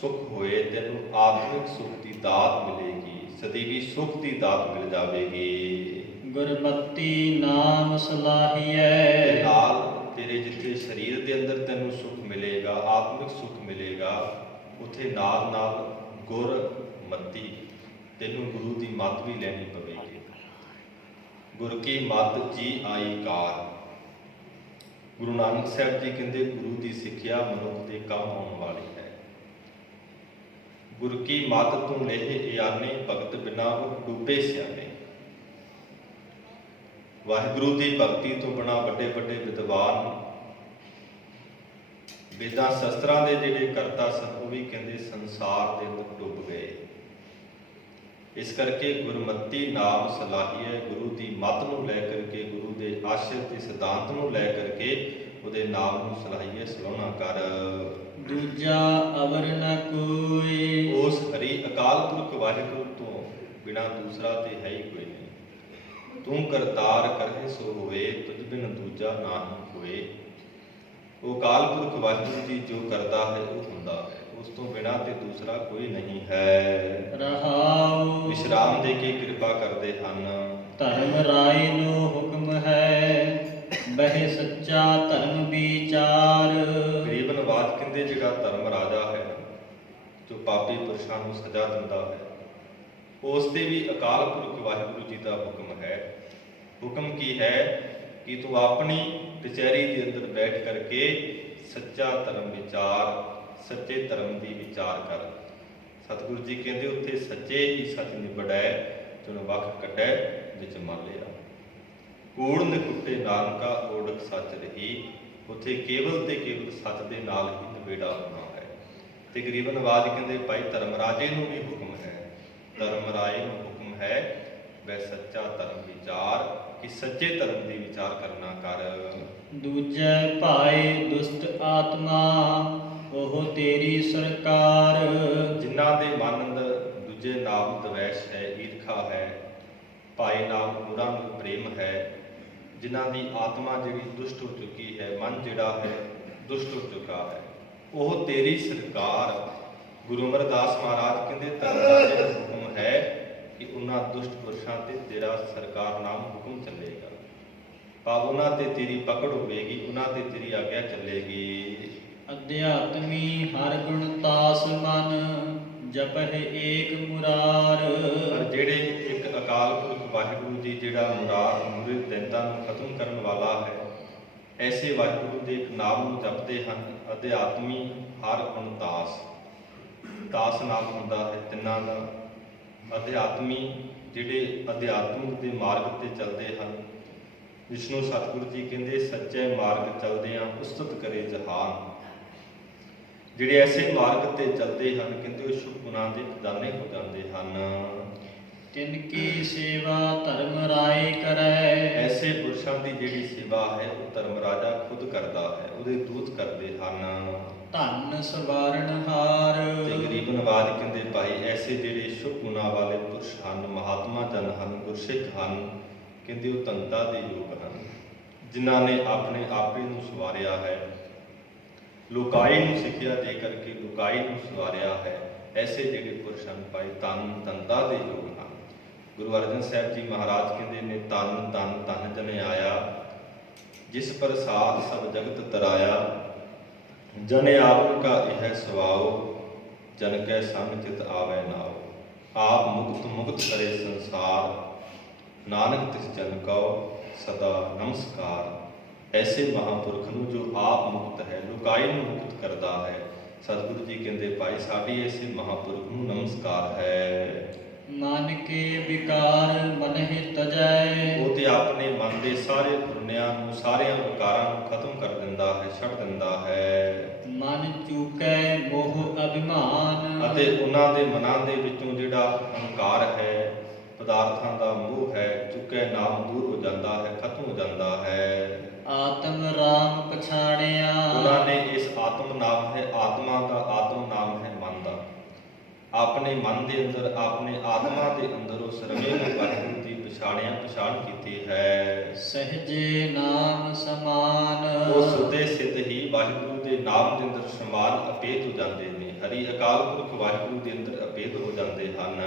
ਸੁਖ ਹੋਏ, ਤੈਨੂੰ ਆਤਮਿਕ ਸੁਖ ਦੀ ਦਾਤ ਮਿਲੇਗੀ, ਸਦੀਵੀ ਸੁਖ ਦੀ ਦਾਤ ਮਿਲ ਜਾਵੇਗੀ। ਗੁਰਮਤਿ ਨਾਮ ਸਲਾਹੀਐ। ਨਾਲ ਤੇਰੇ ਜਿੱਥੇ ਸਰੀਰ ਦੇ ਅੰਦਰ ਤੈਨੂੰ ਸੁਖ ਮਿਲੇਗਾ, ਆਤਮਿਕ ਸੁਖ ਮਿਲੇਗਾ, ਉੱਥੇ ਨਾਲ ਨਾਲ ਗੁਰਮਤਿ, ਤੈਨੂੰ ਗੁਰੂ ਦੀ ਮੱਤ ਵੀ ਲੈਣੀ ਪਵੇਗੀ। ਗੁਰ ਕੀ ਮੱਤ ਜੀ ਆਈ ਕਾਰ। ਗੁਰੂ ਨਾਨਕ ਸਾਹਿਬ ਜੀ ਕਹਿੰਦੇ ਗੁਰੂ ਦੀ ਸਿੱਖਿਆ ਮਨੁੱਖ ਦੇ ਕੰਮ ਆਉਣ ਵਾਲੀ ਹੈ। ਗੁਰ ਕੀ ਮੱਤ ਤੂੰ ਲੇਹ ਇਆਨੇ, ਭਗਤ ਬਿਨਾ ਉਹ ਡੂਬੇ ਸਿਆਣੇ। ਵਾਹਿਗੁਰੂ ਦੀ ਭਗਤੀ ਤੋਂ ਬਿਨਾਂ ਵੱਡੇ ਵੱਡੇ ਵਿਦਵਾਨ, ਵੇਦਾਂ ਸ਼ਸਤਰਾਂ ਦੇ ਜਿਹੜੇ ਕਰਤਾ ਸਨ, ਉਹ ਵੀ ਕਹਿੰਦੇ ਸੰਸਾਰ ਦੇ ਅੰਦਰ ਡੁੱਬ ਗਏ। ਇਸ ਕਰਕੇ ਗੁਰਮਤਿ ਨਾਮ ਸਲਾਹੀਐ। ਗੁਰੂ ਦੀ ਮੱਤ ਨੂੰ ਲੈ ਕਰਕੇ, ਗੁਰੂ ਦੇ ਆਸ਼ਰ ਤੇ ਸਿਧਾਂਤ ਨੂੰ ਲੈ ਕਰਕੇ ਉਹਦੇ ਨਾਮ ਨੂੰ ਸਲਾਹੀਐ, ਸਲਾਹੁਣਾ ਕਰ। ਦੂਜਾ ਅਵਰ ਨ ਕੋਈ। ਉਸ ਹਰੀ ਅਕਾਲ ਪੁਰਖ ਵਾਹਿਗੁਰੂ ਤੋਂ ਬਿਨਾਂ ਦੂਸਰਾ ਤੇ ਹੈ ਹੀ ਕੋਈ ਨਹੀਂ। ਤੂੰ ਕਰਤਾਰ ਕਰਹਿ ਸੋ ਹੋਏ, ਤੁਝ ਬਿਨ ਦੂਜਾ ਨਾਹੀ ਕੋਇ। ਉਹ ਅਕਾਲ ਪੁਰਖ ਵਾਹਿਗੁਰੂ ਜੀ ਜੋ ਕਰਦਾ ਹੈ ਉਹ ਹੁੰਦਾ ਹੈ, ਉਸ ਤੋਂ ਬਿਨਾਂ ਤੇ ਦੂਸਰਾ ਕੋਈ ਨਹੀਂ ਹੈ। ਰਹਾਉ ਵਿਸ਼ਰਾਮ ਦੇ ਕੇ ਕਿਰਪਾ ਕਰਦੇ ਹਨ। ਧਰਮ ਰਾਏ ਨੂੰ ਹੁਕਮ ਹੈ, ਬਹਿ ਸੱਚਾ ਧਰਮ ਵਿਚਾਰ। ਗਰੀਬਨ ਬਾਤ ਕਹਿੰਦੇ ਜਿਹੜਾ ਧਰਮ ਰਾਜਾ ਹੈ, ਜੋ ਪਾਪੀ ਪੁਰਸ਼ਾਂ ਨੂੰ ਸਜ਼ਾ ਦਿੰਦਾ ਹੈ, ਉਸ ਤੇ ਵੀ ਅਕਾਲ ਪੁਰਖ ਵਾਹਿਗੁਰੂ ਜੀ ਦਾ ਹੁਕਮ ਹੈ। ਹੁਕਮ ਕੀ ਹੈ ਕਿ ਤੂੰ ਆਪਣੀ ਕਚਹਿਰੀ ਦੇ ਅੰਦਰ ਬੈਠ ਕਰਕੇ ਸੱਚਾ ਧਰਮ ਵਿਚਾਰ, ਸੱਚੇ ਧਰਮ ਦੀ ਵਿਚਾਰ ਕਰ। ਸਤਿਗੁਰੂ ਜੀ ਕਹਿੰਦੇ ਉੱਥੇ ਸੱਚੇ ਹੀ ਸੱਚ ਨਿਬੜੈ, ਜੁਨ ਵਖ ਕੱਢੈ ਵਿੱਚ ਮੰਨ ਲਿਆ। ਕੂੜ ਨਿਕੁੱਟੇ ਨਾਨਕਾ ਓੜਕ ਸੱਚ ਰਹੀ, ਉੱਥੇ ਕੇਵਲ ਤੇ ਕੇਵਲ ਸੱਚ ਦੇ ਨਾਲ ਹੀ ਨਿਬੇੜਾ ਹੋਣਾ ਹੈ। ਤੇ ਗਰੀਬਨਵਾਦ ਕਹਿੰਦੇ ਭਾਈ ਧਰਮ ਰਾਜੇ ਨੂੰ ਵੀ ਹੁਕਮ ਹੈ, ਧਰਮ ਰਾਏ ਨੂੰ ਹੁਕਮ ਹੈ ਵੈ ਸੱਚਾ ਧਰਮ ਵਿਚਾਰ, ਕਿ ਸੱਚੇ ਧਰਮ ਦੀ ਵਿਚਾਰ ਕਰਨਾ ਕਰ। ਦੂਜੈ ਭਾਏ ਦੁਸ਼ਟ ਆਤਮਾ, ਉਹ ਤੇਰੀ ਸਰਕਾਰ। ਜਿਨ੍ਹਾਂ ਦੇ ਮਨ ਅੰਦਰ ਦੂਜੇ ਨਾਮ ਦਵੈਸ਼ ਹੈ, ਈਰਖਾ ਹੈ, ਭਾਈ ਨਾਮ ਹੋਰਾਂ ਨੂੰ ਪ੍ਰੇਮ ਹੈ, ਜਿਨ੍ਹਾਂ ਦੀ ਆਤਮਾ ਜਿਹੜੀ ਦੁਸ਼ਟ ਹੋ ਚੁੱਕੀ ਹੈ, ਮਨ ਜਿਹੜਾ ਹੈ ਦੁਸ਼ਟ ਹੋ ਚੁੱਕਾ ਹੈ, ਉਹ ਤੇਰੀ ਸਰਕਾਰ। ਗੁਰੂ ਅਮਰਦਾਸ ਮਹਾਰਾਜ ਕਹਿੰਦੇ ਧਰਮ ਰਾਜੇ ਦਾ ਹੁਕਮ ਹੈ ਕਿ ਉਹਨਾਂ ਦੁਸ਼ਟ ਪੁਰਸ਼ਾਂ ਤੇ ਤੇਰਾ ਸਰਕਾਰ ਨਾਮ ਹੁਕਮ ਚੱਲੇਗਾ। ਭਾਵ ਉਹਨਾਂ ਤੇ ਤੇਰੀ ਪਕੜ ਹੋਵੇਗੀ, ਉਹਨਾਂ ਤੇ ਤੇਰੀ ਆਗਿਆ ਚੱਲੇਗੀ। ਅਧਿਆਤਮੀ ਹਰ ਗੁਣ ਤਾਸ ਮਨ, ਜਪਹਿ ਏਕ ਮੁਰਾਰ। ਪਰ ਜਿਹੜੇ ਇੱਕ ਅਕਾਲ ਪੁਰਖ ਵਾਹਿਗੁਰੂ ਜੀ ਜਿਹੜਾ ਮੁਰਾਰ ਮੁਰਿਦ ਦੈਂਤਾਂ ਨੂੰ ਖਤਮ ਕਰਨ ਵਾਲਾ ਹੈ, ਐਸੇ ਵਾਹਿਗੁਰੂ ਦੇ ਇੱਕ ਨਾਮ ਨੂੰ ਜਪਦੇ ਹਨ। ਅਧਿਆਤਮੀ ਹਰ ਗੁਣ ਤਾਸ, ਤਾਸ ਨਾਮ ਹੁੰਦਾ ਹੈ ਤਿੰਨਾਂ ਦਾ। ਅਧਿਆਤਮੀ ਜਿਹੜੇ ਅਧਿਆਤਮਿਕ ਦੇ ਮਾਰਗ ਤੇ ਚੱਲਦੇ ਹਨ, ਜਿਸਨੂੰ ਸਤਿਗੁਰੂ ਜੀ ਕਹਿੰਦੇ ਸੱਚੇ ਮਾਰਗ ਚੱਲਦਿਆਂ ਉਸਤਤ ਕਰੇ ਜਹਾਨ। ਜਿਹੜੇ ਐਸੇ ਮਾਰਗ ਤੇ ਚੱਲਦੇ ਹਨ, ਕਹਿੰਦੇ ਉਹ ਸ਼ੁਭ ਗੁਣਾਂ ਦੇ ਖਜ਼ਾਨੇ ਹੋ ਜਾਂਦੇ ਹਨ। ਤਿਨ ਕੀ ਸੇਵਾ ਧਰਮ ਰਾਏ ਕਰੈ। ਐਸੇ ਪੁਰਸ਼ਾਂ ਦੀ ਜਿਹੜੀ ਸੇਵਾ ਹੈ ਉਹ ਧਰਮ ਰਾਜਾ ਖੁਦ ਕਰਦਾ ਹੈ, ਉਹਦੇ ਦੂਤ ਕਰਦੇ ਹਨ। ਧੰਨ ਸਵਾਰਨ ਹਾਰ। ਤੇ ਗਰੀਬ ਨਵਾਜ ਕਹਿੰਦੇ ਭਾਈ ਐਸੇ ਜਿਹੜੇ ਸ਼ੁਭ ਗੁਣਾਂ ਵਾਲੇ ਪੁਰਸ਼ ਹਨ, ਮਹਾਤਮਾ ਜਨ ਹਨ, ਗੁਰਸਿੱਖ ਹਨ, ਕਹਿੰਦੇ ਉਹ ਧਨਤਾ ਦੇ ਯੋਗ ਹਨ, ਜਿਨ੍ਹਾਂ ਨੇ ਆਪਣੇ ਆਪੇ ਨੂੰ ਸਵਾਰਿਆ ਹੈ, ਲੋਕਾਈ ਨੂੰ ਸਿੱਖਿਆ ਦੇ ਕਰਕੇ ਲੋਕਾਈ ਨੂੰ ਸਵਾਰਿਆ ਹੈ। ਐਸੇ ਜਿਹੜੇ ਪੁਰਸ਼ ਹਨ ਭਾਈ ਧਨਤਾ ਦੇ ਯੋਗ ਹਨ। ਗੁਰੂ ਅਰਜਨ ਸਾਹਿਬ ਜੀ ਮਹਾਰਾਜ ਕਹਿੰਦੇ ਨੇ ਤਨ ਤਨ ਧਨ ਜਨ ਆਇਆ, ਜਿਸ ਪ੍ਰਸਾਦ ਸਭ ਜਗਤ ਤਰਾਇਆ। ਜਨ ਆਵਨ ਕਾ ਇਹ ਸੁਭਾਉ, ਜਨ ਕੈ ਸੰਗ ਚਿਤ ਆਵੈ ਨਾਉ। ਆਪ ਮੁਕਤ ਮੁਕਤ ਕਰੇ ਸੰਸਾਰ, ਨਾਨਕ ਤਿਸ ਜਨ ਕਉ ਸਦਾ ਨਮਸਕਾਰ। ਐਸੇ ਮਹਾਂਪੁਰਖ ਨੂੰ ਜੋ ਆਪ ਮੁਕਤ ਹੈ, ਲੋਕਾਈ ਨੂੰ ਮੁਕਤ ਕਰਦਾ ਹੈ। ਸਤਿਗੁਰੂ ਜੀ ਕਹਿੰਦੇ ਭਾਈ ਸਾਡੀ ਐਸੇ ਮਹਾਂਪੁਰਖ ਨੂੰ ਨਮਸਕਾਰ ਹੈ। ਮਨ ਕੇ ਵਿਕਾਰ ਮਨਹਿ ਤਜੈ। ਉਹ ਤੇ ਆਪਣੇ ਮਨ ਦੇ ਸਾਰੇ ਪੁਰਨਿਆਂ ਨੂੰ, ਸਾਰਿਆਂ ਵਿਕਾਰਾਂ ਨੂੰ ਖਤਮ ਕਰ ਦਿੰਦਾ ਹੈ, ਛੱਡ ਦਿੰਦਾ ਹੈ। ਮਨ ਚੂਕੈ ਮੋਹ ਅਭਿਮਾਨ। ਅਤੇ ਉਹਨਾਂ ਦੇ ਮਨਾਂ ਦੇ ਵਿੱਚੋਂ ਜਿਹੜਾ ਹੰਕਾਰ ਹੈ, ਪਦਾਰਥਾਂ ਦਾ ਮੋਹ ਹੈ, ਚੁੱਕੈ ਨਾਮ ਦੂਰ ਹੋ ਜਾਂਦਾ ਹੈ, ਖਤਮ ਹੋ ਜਾਂਦਾ ਹੈ। ਆਤਮ ਰਾਮ ਪਛਾਣਿਆ। ਉਹਨਾਂ ਨੇ ਇਸ ਆਤਮ ਨਾਮ ਹੈ, ਆਤਮਾ ਦਾ ਆਤਮ ਨਾਮ ਹੈ ਮਨ ਦਾ, ਆਪਣੇ ਮਨ ਦੇ ਅੰਦਰ, ਆਪਣੇ ਆਤਮਾ ਦੇ ਅੰਦਰ ਉਸ ਰਵੇ ਨੂੰ ਵਾਹਿਗੁਰੂ ਦੀ ਪਛਾਣ ਕੀਤੀ ਹੈ। ਸਹਜੇ ਨਾਮ ਸਮਾਨ। ਉਹ ਸੁਤੇ ਸਿੱਧ ਹੀ ਵਾਹਿਗੁਰੂ ਦੇ ਨਾਮ ਦੇ ਅੰਦਰ ਸਮਾਨ ਅਪੇਤ ਹੋ ਜਾਂਦੇ ਨੇ। ਹਰੀ ਅਕਾਲ ਪੁਰਖ ਵਾਹਿਗੁਰੂ ਦੇ ਅੰਦਰ ਅਪੇਤ ਹੋ ਜਾਂਦੇ ਹਨ।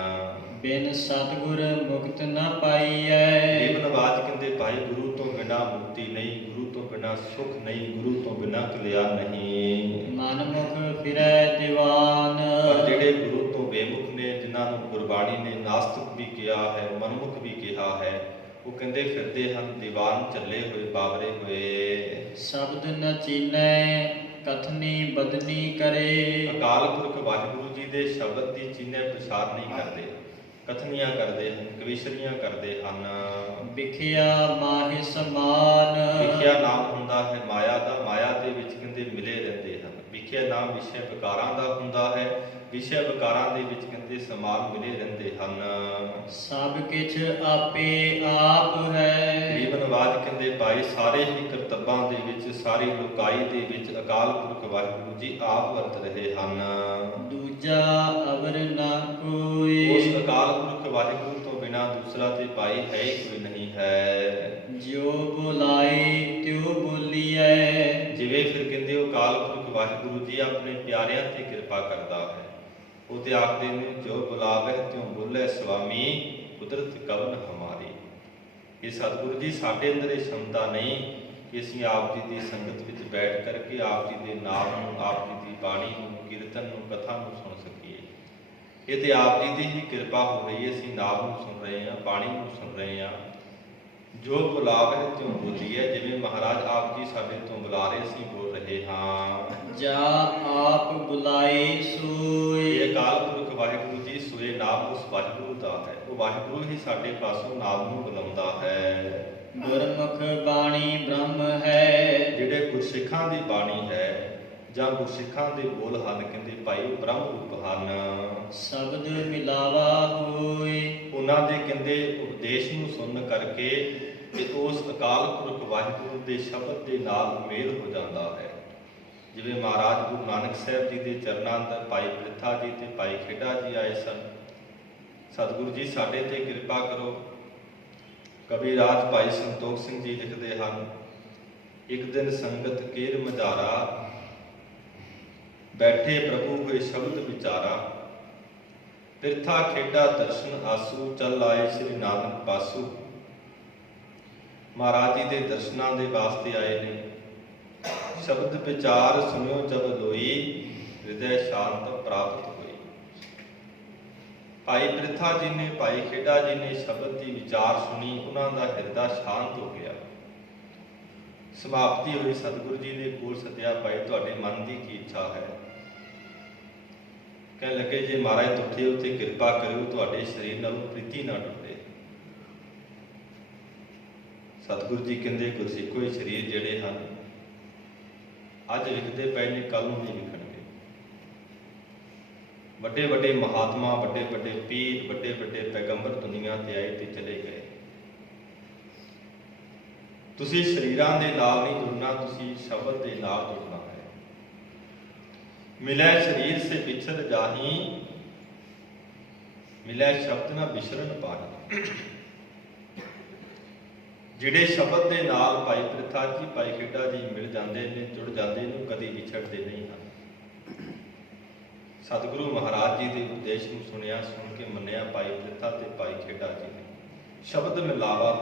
ਬਿਨ ਸਤਿਗੁਰ ਮੁਕਤ ਨ ਪਾਈਐ। ਜੀਵਨਵਾਜ ਕਹਿੰਦੇ ਭਾਈ ਗੁਰੂ ਤੋਂ ਬਿਨਾਂ ਮੁਕਤੀ ਨਹੀਂ, ਗੁਰੂ ਤੋਂ ਬਿਨਾਂ ਸੁਖ ਨਹੀਂ, ਗੁਰੂ ਤੋਂ ਬਿਨਾਂ ਕਲਿਆਣ ਨਹੀਂ। ਮਨ ਮੁਖ ਫਿਰੈ ਦੀਵਾਨ। ਪਰ ਜਿਹੜੇ ਗੁਰੂ ਤੋਂ ਬੇਮੁਖ ਨੇ, ਜਿਨ੍ਹਾਂ ਨੂੰ ਗੁਰਬਾਣੀ ਨੇ ਨਾਸਤਿਕ ਵੀ ਕਿਹਾ ਹੈ, ਮਨਮੁਖ ਵੀ ਕਿਹਾ ਹੈ, ਉਹ ਕਹਿੰਦੇ ਫਿਰਦੇ ਹਨ ਦੀਵਾਨ ਝੱਲੇ ਹੋਏ, ਬਾਬਰੇ ਹੋਏ। ਸ਼ਬਦ ਨ ਚੀਨੈ ਕਥਨੀ ਬਦਨੀ ਕਰੇ। ਅਕਾਲ ਪੁਰਖ ਵਾਹਿਗੁਰੂ ਜੀ ਦੇ ਸ਼ਬਦ ਦੀ ਚੀਨੇ ਪ੍ਰਸਾਰ ਨਹੀਂ ਕਰਦੇ, ਕਥਨੀਆਂ ਕਰਦੇ ਹਨ, ਕਵਿਸ਼ਰੀਆਂ ਕਰਦੇ ਹਨ। ਵਿਖਿਆ ਮਾਹਿ ਸਮਾਨ। ਵਿਖਿਆ ਨਾਮ ਹੁੰਦਾ ਹੈ ਮਾਇਆ ਦਾ, ਮਾਇਆ ਦੇ ਵਿੱਚ ਕਹਿੰਦੇ ਮਿਲੇ ਰਹਿੰਦੇ ਹਨ। ਵਿਖਿਆ ਨਾਮ ਵਿਸ਼ੇ ਵਿਕਾਰਾਂ ਦਾ ਹੁੰਦਾ ਹੈ, ਵਿਸ਼ੇ ਵਿਕਾਰਾਂ ਦੇ ਵਿੱਚ ਕਹਿੰਦੇ ਸਮਾਲ ਮਿਲੇ ਰਹਿੰਦੇ ਹਨ। ਸਭ ਕਿਛ ਆਪੇ ਆਪ ਹੈ। ਗਰੀਬ ਨਵਾਜ ਕਹਿੰਦੇ ਭਾਈ ਸਾਰੇ ਹੀ ਕਰਤੱਬਾਂ ਦੇ ਵਿੱਚ, ਸਾਰੀ ਲੋਕਾਈ ਦੇ ਵਿੱਚ ਅਕਾਲ ਪੁਰਖ ਵਾਹਿਗੁਰੂ ਜੀ ਆਪ ਵਰਤ ਰਹੇ ਹਨ। ਦੂਜਾ ਅਵਰ ਨਾ ਕੋਈ। ਉਸ ਅਕਾਲ ਪੁਰਖ ਵਾਹਿਗੁਰੂ ਤੋਂ ਬਿਨਾਂ ਦੂਸਰਾ ਤੇ ਭਾਈ ਹੈ ਹੀ ਕੋਈ ਨਹੀਂ ਹੈ। ਜੋ ਬੁਲਾਏ ਤਿਉ ਬੋਲੀਐ। ਜਿਵੇਂ ਫਿਰ ਕਹਿੰਦੇ ਉਹ ਅਕਾਲ ਪੁਰਖ ਵਾਹਿਗੁਰੂ ਜੀ ਆਪਣੇ ਪਿਆਰਿਆਂ ਤੇ ਕਿਰਪਾ ਕਰਦਾ ਹੈ। ਉਹ ਤੇ ਆਖਦੇ ਨੇ ਜੋ ਬੁਲਾਵੇ ਤਿਉ ਬੋਲੇ ਸੁਆਮੀ ਕੁਦਰਤ ਕਵਨ ਹਮਾਰੀ। ਇਹ ਸਤਿਗੁਰੂ ਜੀ ਸਾਡੇ ਅੰਦਰ ਇਹ ਸ਼ਮਤਾ ਨਹੀਂ ਕਿ ਅਸੀਂ ਆਪ ਜੀ ਦੀ ਸੰਗਤ ਵਿੱਚ ਬੈਠ ਕਰਕੇ ਆਪ ਜੀ ਦੇ ਨਾਮ ਨੂੰ, ਆਪ ਜੀ ਦੀ ਬਾਣੀ ਨੂੰ, ਕੀਰਤਨ ਨੂੰ, ਕਥਾ ਨੂੰ ਸੁਣ ਸਕੀਏ। ਇਹ ਤੇ ਆਪ ਜੀ ਦੀ ਹੀ ਕਿਰਪਾ ਹੋ ਰਹੀ ਹੈ। ਅਸੀਂ ਨਾਮ ਨੂੰ ਸੁਣ ਰਹੇ ਹਾਂ, ਬਾਣੀ ਨੂੰ ਸੁਣ ਰਹੇ ਹਾਂ। ਜੋ ਬੁਲਾਵੇ ਤਿਉ ਬੋਲੀਏ, ਜਿਵੇਂ ਮਹਾਰਾਜ ਆਪ ਜੀ ਸਾਡੇ ਤੋਂ ਬੁਲਾ ਰਹੇ, ਅਸੀਂ ਬੋਲ ਰਹੇ ਹਾਂ। ਜਾ ਆਪ ਬੁਲਾਏ ਸੋਏ। ਇਹ ਅਕਾਲ ਪੁਰਖ ਵਾਹਿਗੁਰੂ ਜੀ ਸੋਏ ਨਾਮ ਉਸ ਵਾਹਿਗੁਰੂ ਦਾ ਹੈ। ਉਹ ਵਾਹਿਗੁਰੂ ਹੀ ਸਾਡੇ ਪਾਸੋਂ ਨਾਮ ਨੂੰ ਬੁਲਾਉਂਦਾ ਹੈ। ਗੁਰਮੁਖ ਬਾਣੀ ਬ੍ਰਹਮ ਹੈ। ਜਿਹੜੇ ਗੁਰਸਿੱਖਾਂ ਦੀ ਬਾਣੀ ਹੈ ਜਾਂ ਗੁਰਸਿੱਖਾਂ ਦੇ ਬੋਲ ਹਨ, ਕਹਿੰਦੇ ਭਾਈ ਉਹ ਬ੍ਰਹਮ ਰੂਪ ਹਨ। ਸ਼ਬਦ ਮਿਲਾਵਾ ਹੋਏ। ਉਹਨਾਂ ਦੇ ਕਹਿੰਦੇ ਉਪਦੇਸ਼ ਨੂੰ ਸੁਣਨ ਕਰਕੇ ਕਿ ਉਸ ਅਕਾਲ ਪੁਰਖ ਵਾਹਿਗੁਰੂ ਦੇ ਸ਼ਬਦ ਦੇ ਨਾਲ ਮੇਲ ਹੋ ਜਾਂਦਾ ਹੈ। ਜਿਵੇਂ ਮਹਾਰਾਜ ਗੁਰੂ ਨਾਨਕ ਸਾਹਿਬ ਜੀ ਦੇ ਚਰਨਾਂ ਅੰਦਰ ਭਾਈ ਪ੍ਰਿਥਾ ਜੀ ਤੇ ਭਾਈ ਖੇਡਾ ਜੀ ਆਏ ਸਨ। ਸਤਿਗੁਰੂ ਜੀ ਸਾਡੇ ਤੇ ਕਿਰਪਾ ਕਰੋ। ਕਵੀ ਰਾਜ ਭਾਈ ਸੰਤੋਖ ਸਿੰਘ ਜੀ ਲਿਖਦੇ ਹਨ, ਇੱਕ ਦਿਨ ਸੰਗਤ ਕੇਰ ਮਝਾਰਾ, ਬੈਠੇ ਪ੍ਰਭੂ ਹੋਏ ਸ਼ਬਦ ਵਿਚਾਰਾ, ਪ੍ਰਿਥਾ ਖੇਡਾ ਦਰਸ਼ਨ ਆਸੂ, ਚੱਲ ਆਏ ਸ੍ਰੀ ਨਾਨਕ ਪਾਸੂ। ਮਹਾਰਾਜ ਜੀ ਦੇ ਦਰਸ਼ਨਾਂ ਦੇ ਵਾਸਤੇ ਆਏ ਨੇ। ਸ਼ਬਦ ਵਿਚਾਰ ਸੁਣਿਓ ਜਬ ਲੋਈ, ਹਿਰਦੈ ਸ਼ਾਂਤ ਪ੍ਰਾਪਤ ਹੋਈ। ਭਾਈ ਪ੍ਰਿਥਾ ਜੀ ਨੇ, ਭਾਈ ਖੇਡਾ ਜੀ ਨੇ ਸ਼ਬਦ ਦੀ ਵਿਚਾਰ ਸੁਣੀ, ਉਹਨਾਂ ਦਾ ਹਿਰਦਾ ਸ਼ਾਂਤ ਹੋ ਗਿਆ। ਸਮਾਪਤੀ ਹੋਈ। ਸਤਿਗੁਰੂ ਜੀ ਨੇ ਕੋਲ ਸੱਦਿਆ, ਭਾਈ ਤੁਹਾਡੇ ਮਨ ਦੀ ਕੀ ਇੱਛਾ ਹੈ? ਕਹਿਣ ਲੱਗੇ ਜੇ ਮਹਾਰਾਜ ਤੁਠੇ ਉੱਤੇ ਕਿਰਪਾ ਕਰਿਓ, ਤੁਹਾਡੇ ਸਰੀਰ ਨਾਲੋਂ ਪ੍ਰੀਤੀ ਨਾ ਟੁੱਟੇ। ਸਤਿਗੁਰੂ ਜੀ ਕਹਿੰਦੇ ਗੁਰਸਿੱਖੋ ਇਹ ਸਰੀਰ ਜਿਹੜੇ ਹਨ ਅੱਜ ਵਿਖਦੇ ਪਏ ਨੇ, ਕੱਲ ਨੂੰ ਨਹੀਂ ਵਿਖਣਗੇ। ਵੱਡੇ ਵੱਡੇ ਮਹਾਤਮਾ, ਵੱਡੇ ਵੱਡੇ ਪੀਰ, ਵੱਡੇ ਵੱਡੇ ਪੈਗੰਬਰ ਦੁਨੀਆ ਤੇ ਆਏ ਤੇ ਚਲੇ ਗਏ। ਤੁਸੀਂ ਸਰੀਰਾਂ ਦੇ ਨਾਲ ਨਹੀਂ ਜੁੜਨਾ, ਤੁਸੀਂ ਸ਼ਬਦ ਦੇ ਨਾਲ ਜੁੜਨਾ ਹੈ। ਮਿਲੇ ਸਰੀਰ ਸੇ ਵਿਛੜ ਜਾਹੀ, ਮਿਲੇ ਸ਼ਬਦ ਨਾ ਵਿਛੜਨ ਪਾਹੀ। ਜਿਹੜੇ ਸ਼ਬਦ ਦੇ ਨਾਲ ਭਾਈ ਪ੍ਰਿਥਾ ਜੀ, ਭਾਈ ਖੇਡਾ ਜੀ ਮਿਲ ਜਾਂਦੇ ਨੇ, ਜੁੜ ਜਾਂਦੇ ਨੇ, ਕਦੀ ਵਿਛੜਦੇ ਨਹੀਂ ਹਨ। ਸਤਿਗੁਰੂ ਮਹਾਰਾਜ ਜੀ ਦੇ ਉਪਦੇਸ਼ ਨੂੰ ਸੁਣਿਆ, ਸੁਣ ਕੇ ਮੰਨਿਆ ਭਾਈ ਪ੍ਰਿਥਾ ਤੇ ਭਾਈ ਖੇਡਾ ਜੀ ਨੇ। ਸ਼ਬਦ ਮਿਲਾਵਾ